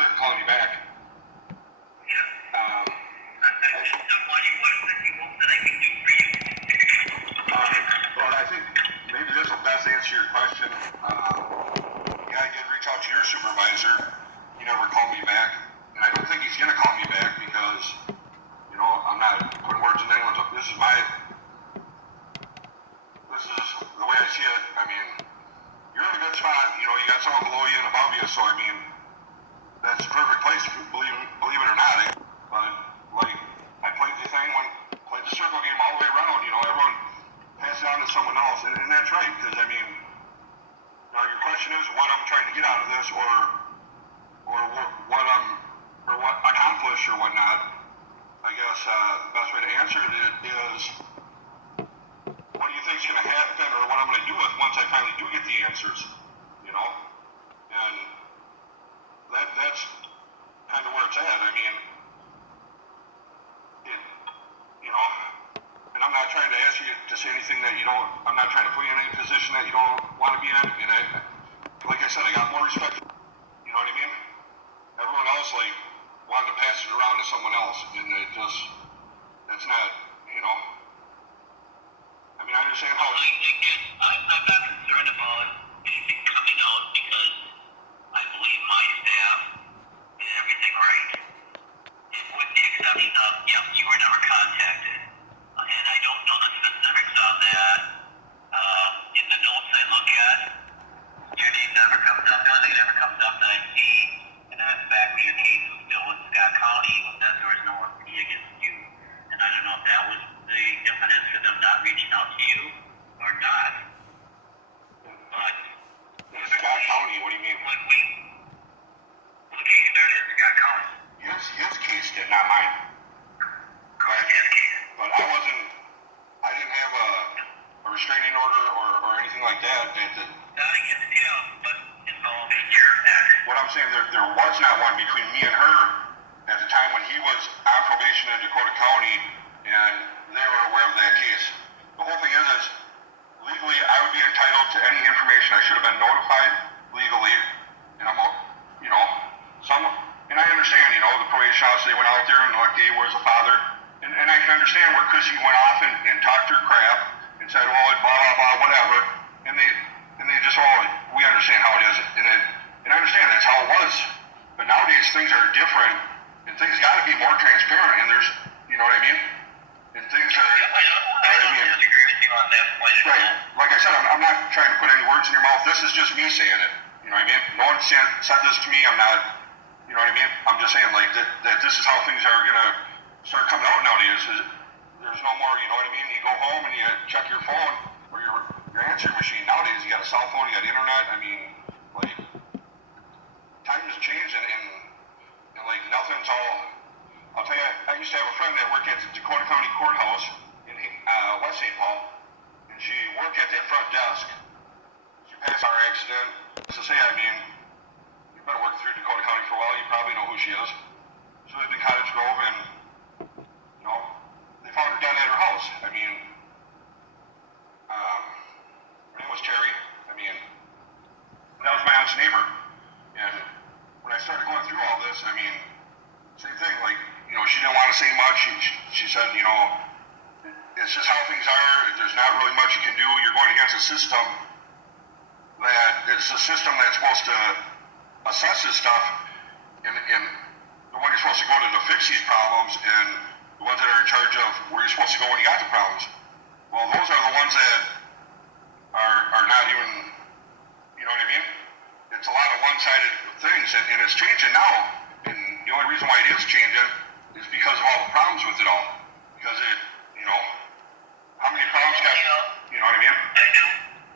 good calling you back. Well, I think maybe this will best answer your question. Yeah, I did reach out to your supervisor. He never called me back. And I don't think he's going to call me back because, you know, I'm not putting words in anyone's mouth. This is the way I see it. I mean, you're in a good spot. You know, you got someone below you and above you. So, I mean, that's a perfect place, believe it or not. But, like, I played played the circle game all the way around. You know, everyone passed it on to someone else. And that's right, because, I mean, now your question is what I'm trying to get out of this or what accomplish or whatnot. I guess the best way to answer it is what do you think is going to happen or what I'm going to do with once I finally do get the answers, you know? And that's kind of where it's at. I mean, you know, and I'm not trying to ask you to say anything that you don't, I'm not trying to put you in any position that you don't want to be in. And like I said, I got more respect, you know what I mean? Everyone else, like, wanted to pass it around to someone else, and that's not, you know, I mean, I understand how... I'm not concerned about anything coming out because I believe my staff did everything right. And with the exception of, yep, you were never contacted. And I don't know the specifics on that. In the notes I look at, your name never comes up. The only thing that ever comes up that I see, and that's back when your case was still with Scott County, was that there was no plea against you. And I don't know if that was the impetus for them not reaching out to you or not. But Scott County, what do you mean? The case started in Scott County. His case did, not mine. Correct, his case. But I didn't have a restraining order or anything like that. Not against him, but involving your act. What I'm saying, there was not one between me and her at the time when he was on probation in Dakota County, and they were aware of that case. The whole thing is legally, I would be entitled to any information. I should have been notified legally, and you know, and I understand, you know, the probation officer, they went out there and like, hey, where's the father? And I can understand where Chrissy went off and talked her crap and said, well, blah, blah, blah, whatever. And they just, we understand how it is. And I understand that's how it was. But nowadays things are different and things got to be more transparent. And there's, you know what I mean? And things are, I don't disagree with you on that point at all. Right. Like I said, I'm not trying to put any words in your mouth. This is just me saying it. You know what I mean? No one said this to me. I'm not, you know what I mean? I'm just saying like that this is how things are going to start coming out nowadays. There's no more, you know what I mean? You go home and you check your phone or your answering machine. Nowadays you got a cell phone, you got internet. I mean, like, time is changing and like nothing's all... I'll tell you, I used to have a friend that worked at the Dakota County Courthouse in West St. Paul, and she worked at that front desk. She passed our accident. So say, I mean, you've been working through Dakota County for a while, you probably know who she is. She lived in Cottage Grove, and, you know, they found her dead at her house. I mean, her name was Terry. I mean, that was my aunt's neighbor. And when I started going through all this, I mean, same thing, like, you know, she didn't want to say much. She said, you know, it's just how things are. There's not really much you can do. You're going against a system it's a system that's supposed to assess this stuff, and the one you're supposed to go to fix these problems, and the ones that are in charge of where you're supposed to go when you got the problems. Well, those are the ones that are not even, you know what I mean? It's a lot of one-sided things, and it's changing now. And the only reason why it is changing is because of all the problems with it all. Because it, you know, how many problems got, you know what I mean?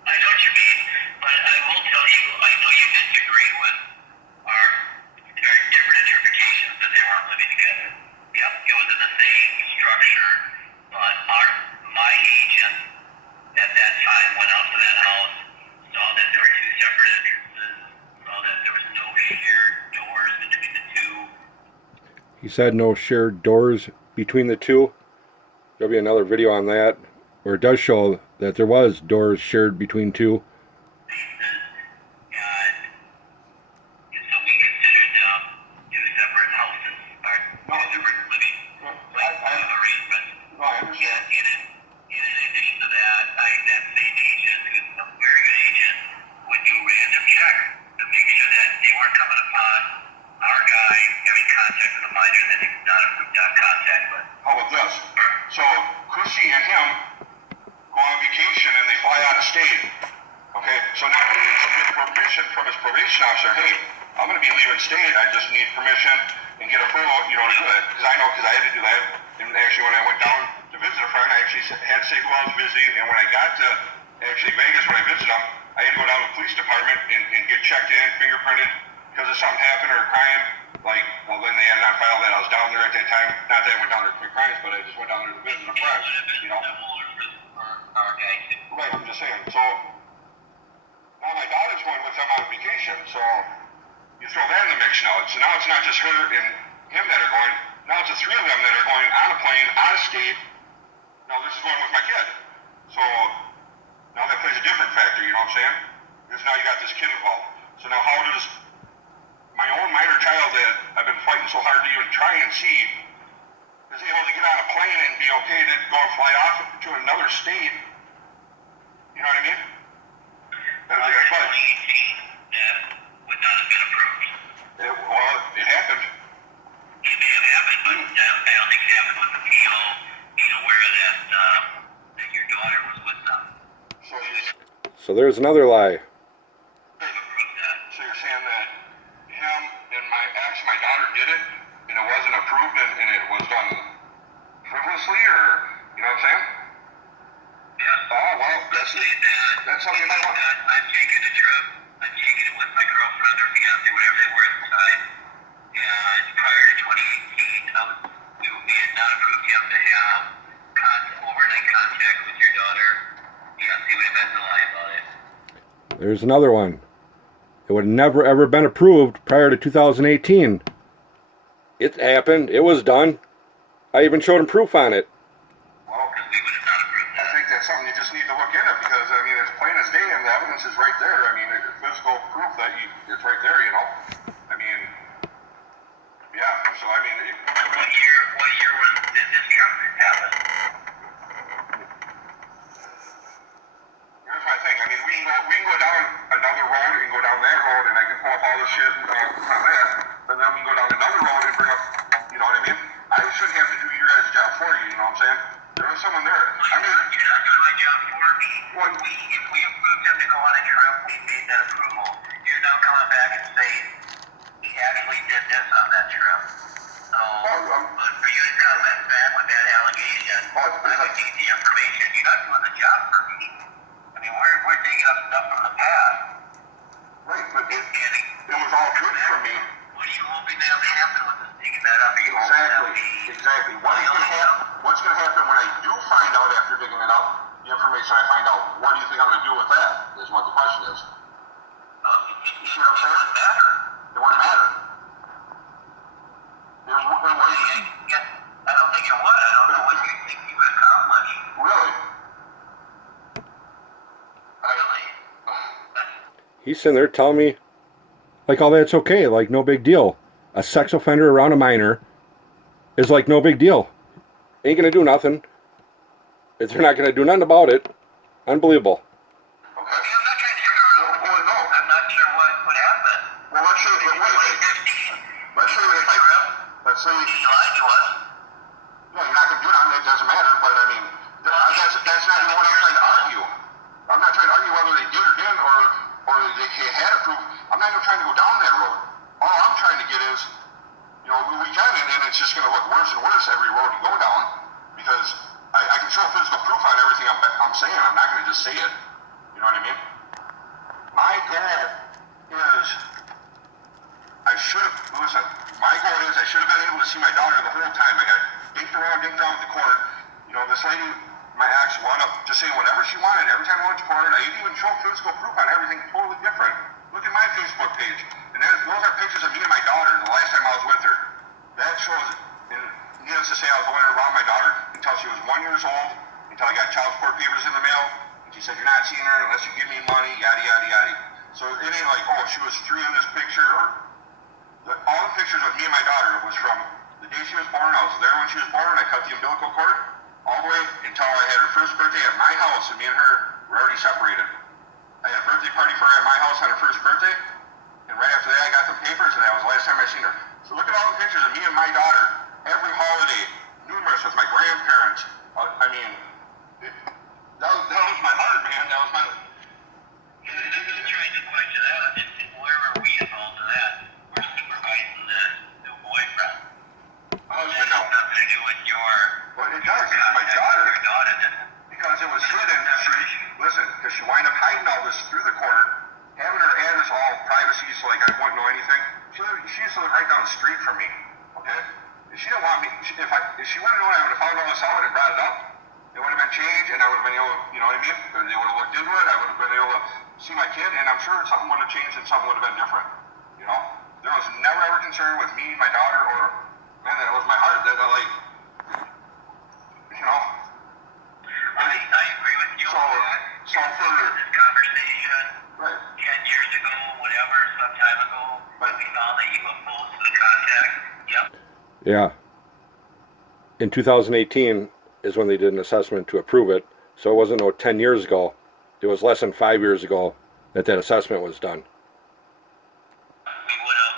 I know what you mean, but I will tell you, I know you disagree with our different interpretations that they weren't living together. Yep, it was in the same structure, but my agent at that time went out to that house, saw that there were two separate entrances, saw that there was no shared doors between the two. He said no shared doors between the two. There'll be another video on that, where it does show that there was doors shared between two. And so we considered contact, but How about this? So Chrissy and him go on vacation and they fly out of state. Okay, so now he needs to get permission from his probation officer. Hey, I'm going to be leaving state. I just need permission and get approval, to do it. Because I know, because I had to do that. And actually, when I went down to visit a friend, I actually had to say who I was visiting. And when I got to actually Vegas, when I visited him, I had to go down to the police department and get checked in, fingerprinted, because if something happened or a crime, well, then they had it on file that I was down there at that time. Not that I went down there to commit crimes, but I just went down there to visit a friend, Right, I'm just saying. So, now my daughter's going with them on vacation, so you throw that in the mix now. So now it's not just her and him that are going, now it's the three of them that are going on a plane, out of state. Now this is going with my kid. So, now that plays a different factor, you know what I'm saying? Because now you got this kid involved. So now how does my own minor child that I've been fighting so hard to even try and see is able to get on a plane and be okay to go and fly off to another state? You know what I mean? that would not have been approved. It happened. It may have happened, but I don't think it happened with the PO being aware that your daughter was with them. So there's another lie. They've approved that. So you're saying that him and my daughter did it, and it wasn't approved, and it was done frivolously, or, you know what I'm saying? Yeah. Oh, well, that's something I want. I'm taking a trip. I'm taking it with my girlfriend or fiance, whatever they were at the time. And prior to 2018, we had not approved him to have overnight contact with your daughter. Fiance would have had to lie about it. There's another one. It would never ever been approved prior to 2018. It happened. It was done. I even showed him proof on it. Well, because we would have not approved that. I think that's something you just need to look into, because, I mean, it's plain as day, and the evidence is right there. I mean, it's physical proof that it's right there, I mean, yeah, so, I mean... What year did this trip happen? Here's my thing. I mean, we can go down another road and go down that road, and I can pull up all the shit on that, and then we can go down another road and bring up, you know what I mean? I shouldn't have to do your guys' job for you, you know what I'm saying? There was someone there. I mean... You're not doing my job for me. If we approved him to go on a trip, we made that approval. You're now coming back and saying he actually did this on that trip. So, but for you to come back with that allegation, I would need the information. You're not doing the job for me. I mean, we're digging up stuff from the past. Right, but it was all good for me. What are you hoping that'll happen with us digging that up? Exactly. What's going to happen when I do find out after digging it up, the information I find out, what do you think I'm going to do with that, is what the question is. You see what I'm saying? It wouldn't matter. I don't think it would. I don't know what you think you would accomplish. Really? Really? He's sitting there telling me, like, all that's okay, like, no big deal. A sex offender around a minor is like no big deal. Ain't gonna do nothing. If they're not gonna do nothing about it, unbelievable. I'm not trying to screw it up. Well, no. I'm not sure what would happen. Well, let's say, let's say, He lied to us. yeah, you're not going to do nothing, it doesn't matter, but I mean, that's not even what I'm trying to argue. I'm not trying to argue whether they did or didn't, or they had a proof. I'm not even trying to go down that road. All I'm trying to get is, we can, and it's just going to look worse and worse every road you go down, because I can show physical proof on everything I'm saying. I'm not going to just say it. You know what I mean? My goal is, my goal is I should have been able to see my daughter the whole time. I got dinked around with the court. This lady, my ex, wound up just saying whatever she wanted. Every time I went to court, I even showed physical proof on everything totally different. Look at my Facebook page. And those are pictures of me and my daughter the last time I was with her. That shows it. And needless to say, I was only around my daughter until she was 1 year old, until I got child support papers in the mail. And she said, you're not seeing her unless you give me money, yada, yada, yada. So it ain't like, oh, she was 3 in this picture, or all the pictures of me and my daughter was from the day she was born. I was there when she was born. I cut the umbilical cord all the way until I had her first birthday at my house, and me and her were already separated. I had a birthday party for her at my house on her first birthday, and right after that I got the papers, and that was the last time I seen her. So look at all the pictures of me and my daughter every holiday, numerous with my grandparents. I mean, that was my heart, man. That was my. I was trying to question that, and where were we involved in that? We're supervising the new boyfriend. Husband, That no. has nothing to do with your. Well, it does. It's my daughter. Your daughter did. Because it was hidden. Because she wound up hiding all this through the court, having her address all privacy, so like I wouldn't know anything. She used to live right down the street from me. Okay. If she didn't want me, if she would have known I would have found all this out and brought it up, it would have been changed, and I would have been able to, you know what I mean? They would have looked into it. I would have been able to see my kid, and I'm sure something would have changed and something would have been different. You know, there was never ever concern with me, my daughter, or man, that was my heart. That like, you know. I agree with you. So for this conversation, right. 10 years ago, whatever, some time ago, when we found that you opposed to the contact. Yep. Yeah. In 2018 is when they did an assessment to approve it. So it wasn't 10 years ago. It was less than 5 years ago that assessment was done. We would have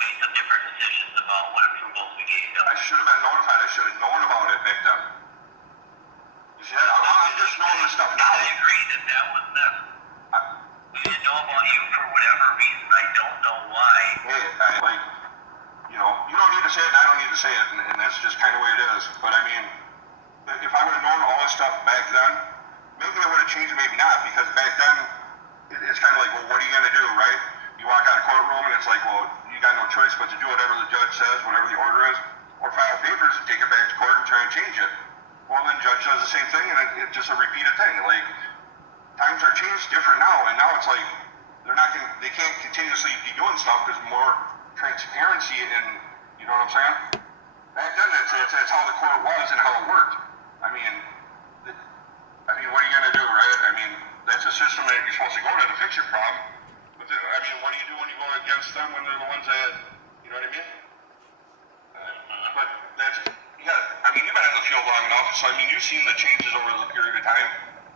made some different decisions about what approvals we gave them. I should have been notified. I should have known about it back then. You see, I'm just knowing this stuff now. I agree that was them. We didn't know about you for whatever reason. I don't know why. Hey, you know, you don't need to say it, and I don't need to say it, and that's just kind of the way it is. But I mean, if I would have known all this stuff back then, maybe it would have changed, maybe not, because back then, it's kind of like, well, what are you going to do, right? You walk out of courtroom, and it's like, well, you got no choice but to do whatever the judge says, whatever the order is, or file papers and take it back to court and try and change it. Well, then the judge does the same thing, and it's just a repeated thing. Like, times are changed different now, and now it's like, they can't continuously be doing stuff because more transparency and, you know what I'm saying? Back then, that's how the court was and how it worked. I mean, what are you gonna do, right? I mean, that's a system that you're supposed to go to fix your problem. But what do you do when you go against them when they're the ones that, you know what I mean? But you've been in the field long enough, so I mean, you've seen the changes over the period of time,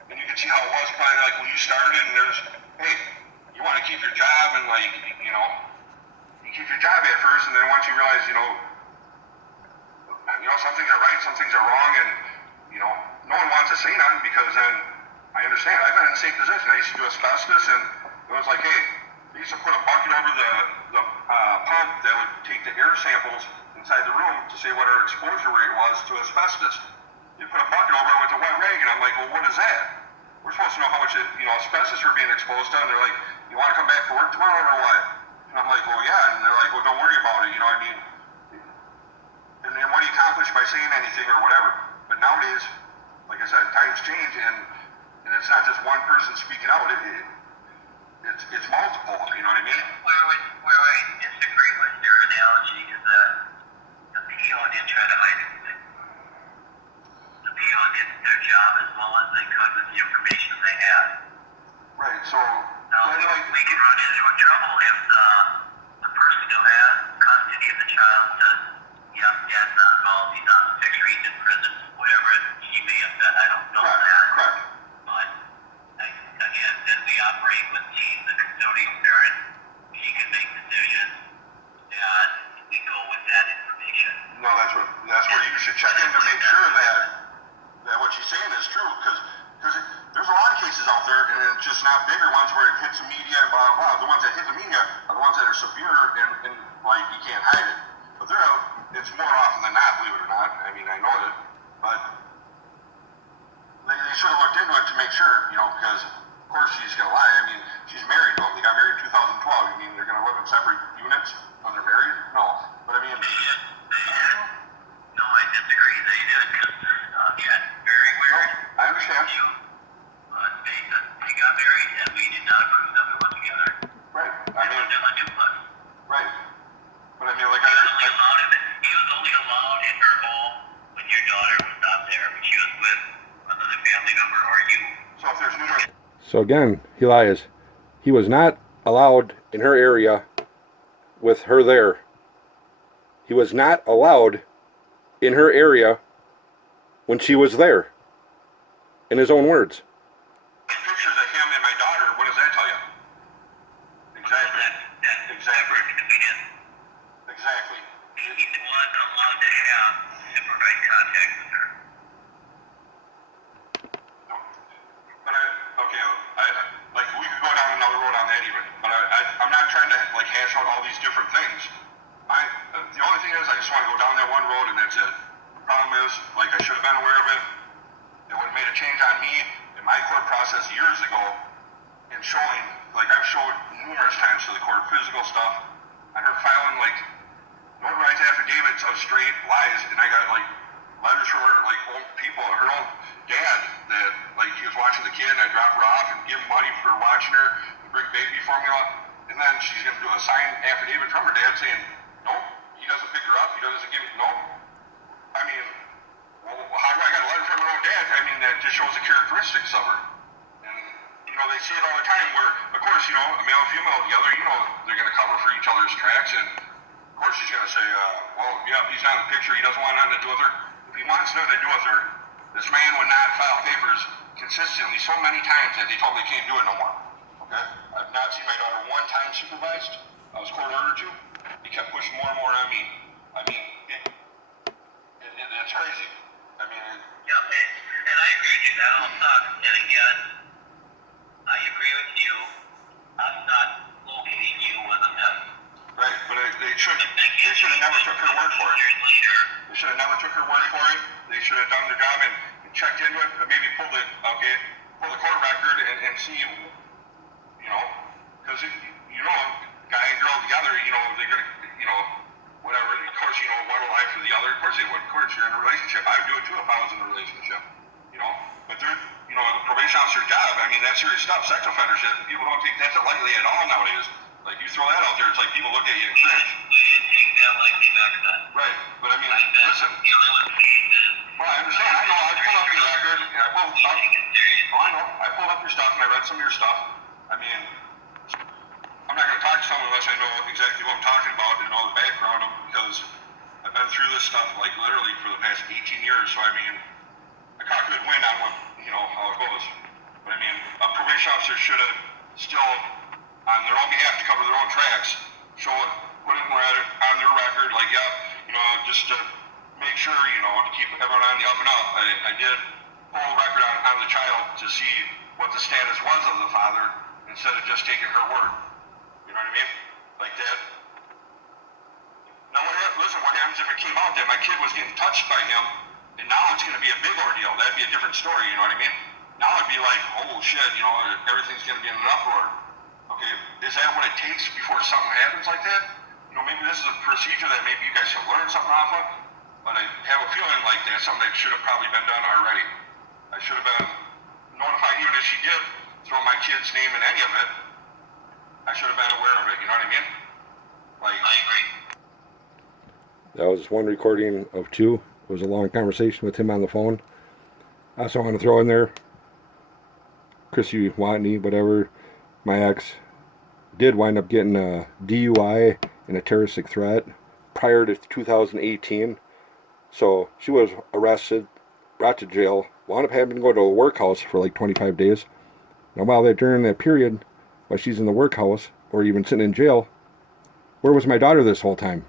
and you can see how it was probably like when you started, and there's, hey, you want to keep your job, and like, you know, you keep your job at first, and then once you realize, you know, some things are right, some things are wrong, and, you know, no one wants to say nothing because then, I understand, I've been in the same position. I used to do asbestos, and it was like, hey, they used to put a bucket over the pump that would take the air samples inside the room to say what our exposure rate was to asbestos. You put a bucket over it with a wet rag, and I'm like, well, what is that? We're supposed to know how much, asbestos we're being exposed to, and they're like, you want to come back to work tomorrow or what? And I'm like, well, yeah, and they're like, well, don't worry about it, you know what I mean? And then what do you accomplish by saying anything or whatever? But nowadays, like I said, times change, and it's not just one person speaking out. It's multiple. You know what I mean? Where I disagree with your analogy is that the PO didn't try to hide anything. The PO did their job as well as they could with the information they had. Right. So now we can run into trouble if the person who has custody of the child says, "Yep, dad's not involved. He's on the fixed reason in prison." Whatever he may have said, I don't know that. Correct. But again, then we operate with the custodial parent. She can make decisions, and we go with that information. No, that's where you should check in to make sure that what she's saying is true, because there's a lot of cases out there, and it's just not bigger ones where it hits the media and blah blah. The ones that hit the media are the ones that are severe and like you can't hide it. But it's more often than not, believe it or not. I mean, I know it, but they should have looked into it to make sure, because of course she's gonna lie. I mean, she's married to him. They got married in 2012. You mean they're gonna live in separate units when they're married? No. But I mean, They did. No, I disagree. They did, because again, very weird. I understand. They got married, and we did not approve them to live together. Right. I They mean, lived in a duplex. right. But I mean, like He was only allowed in her home when your daughter was not there, when she was with another family member or you. So if there's numerous. So again, he lies. He was not allowed in her area with her there. He was not allowed in her area when she was there. In his own words. Pictures of him and my daughter, what does that tell you? Exactly. Exactly. Exactly. He was allowed to have supervised contact with her. No. But like we could go down another road on that even. But I'm not trying to like hash out all these different things. The only thing is I just want to go down that one road and that's it. The problem is, like I should have been aware of it. It would have made a change on me in my court process years ago in showing, like I've showed numerous times to the court, physical stuff. I heard filing like notarized affidavits of straight lies, and I got like letters from her, like old people, her own dad, that like he was watching the kid, and I drop her off and give him money for watching her, and bring baby formula, and then she's gonna do a signed affidavit from her dad saying, nope, he doesn't pick her up, he doesn't give me, nope. I mean, well, how do I got a letter from her own dad? I mean, that just shows the characteristics of her. And, you know, they see it all the time where, of course, you know, a male and female together, you know, they're going to cover for each other's tracks. And, of course, she's going to say, well, yeah, he's not in the picture. He doesn't want nothing to do with her. If he wants nothing to do with her, this man would not file papers consistently so many times that they told me they can't do it no more. Okay? I've not seen my daughter one time supervised. I was court ordered to. He kept pushing more and more on me. I mean, it's crazy. I mean, Yep, and I agree with you. That all sucks. And again, I agree with you. I'm not locating you with a mess. right, but they should have never took her word for it. Years later, They should have never took her word for it. They should have done their job and checked into it, or maybe pull the court record and see, you know, because you know, guy and girl together, you know, they're gonna, you know, whatever. Of course, you know, one will lie for the other. Of course they would. Of course, you're in a relationship. I would do it too if I was in a relationship. You know, but they're, you know, the probation officer's job. I mean, that's serious stuff. Sex offendership. People don't take that lightly at all nowadays. Like you throw that out there, it's like people look at you and cringe. we didn't take that lightly back then. Right, but I mean, Back then, listen. the only one saying is, Well, I understand. I know. I pulled up your record and I pulled stuff. take it serious. Oh, I know. I pulled up your stuff and I read some of your stuff. I mean, I'm not going to talk to someone unless I know exactly what I'm talking about and know the background of because I've been through this stuff like literally for the past 18 years. So I mean, I caught good wind on what, you know, how it goes. But I mean, a probation officer should have still, on their own behalf, to cover their own tracks, show it, put it on their record, like, yeah, you know, just to make sure, you know, to keep everyone on the up and up. I did pull the record on the child to see what the status was of the father instead of just taking her word. You know what I mean? Like that. Now, listen, what happens if it came out that my kid was getting touched by him, and now it's going to be a big ordeal? That'd be a different story, you know what I mean? Now it'd be like, oh shit, you know, everything's going to be in an uproar. Okay, is that what it takes before something happens like that? You know, maybe this is a procedure that maybe you guys can learn something off of, but I have a feeling like that's something that should have probably been done already. I should have been notified, even if she did throw my kid's name in any of it. I should have been aware of it, you know what I mean? Like, I agree. That was one recording of two. It was a long conversation with him on the phone. I also want to throw in there, Chrissy Watney, whatever, my ex, did wind up getting a DUI and a terroristic threat prior to 2018. So she was arrested, brought to jail, wound up having to go to a workhouse for like 25 days. Now while that during that period, while she's in the workhouse or even sitting in jail, where was my daughter this whole time?